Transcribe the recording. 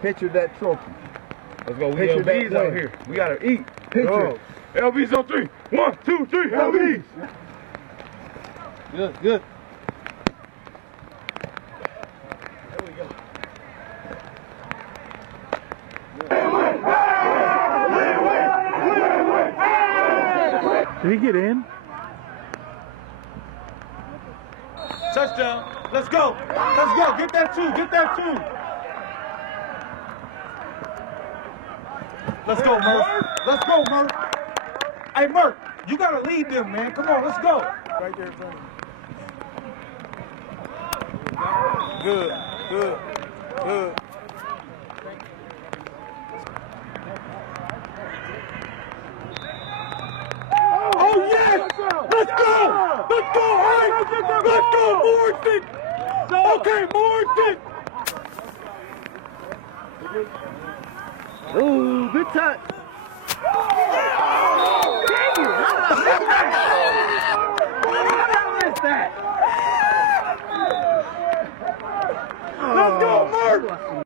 Picture that trophy. Let's go. We Picture LBs that out here. We gotta eat. Picture. LBs on 3. 1, 2, 3. LBs. Good, good. There we go. Did he get in? Touchdown. Let's go. Let's go. Get that 2. Get that 2. Let's go, Murph. Let's go, Murph. Hey, Murph, you gotta lead them, man. Come on, let's go. Right there in front of you. Good, good, good. Oh, yes! Let's go! Let's go, Hank! Let's go, Morrison! Okay, Morrison! Ooh, good touch.